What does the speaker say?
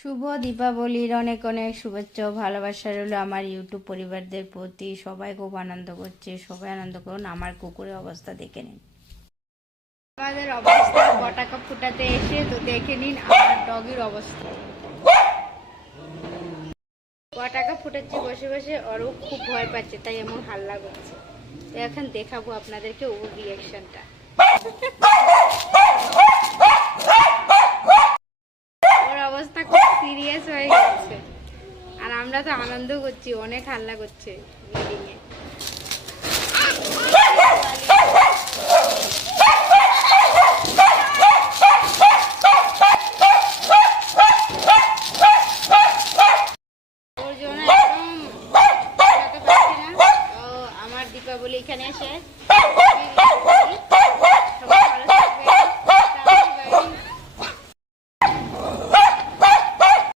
শুভ দীপাবলির অনেক অনেক শুভেচ্ছা ও ভালোবাসা রইল আমার ইউটিউব পরিবারদের প্রতি। সবাই খুব আনন্দ করছে, সবাই আনন্দ করুন। আমার কুকুরের অবস্থা দেখে নিন। আমাদের অবস্থা পটাকা ফুটাতে এসে তো দেখে নিন আমার ডগির অবস্থা। পটাকা ফুটাচ্ছে বসে বসে, ওরও খুব ভয় পাচ্ছে, তাই এমন হাল্লা করছে। তো এখন দেখাবো আপনাদেরকে ওর রিয়াকশনটা। ওর অবস্থা খুব সিরিয়াস হয়ে গেছে, আর আমরা তো আনন্দ করছি, অনেক হাল্লা করছে মিটিংয়ে। ওর জন্য একদম পারছি না। ও আমার দীপাবলি এখানে শেষ।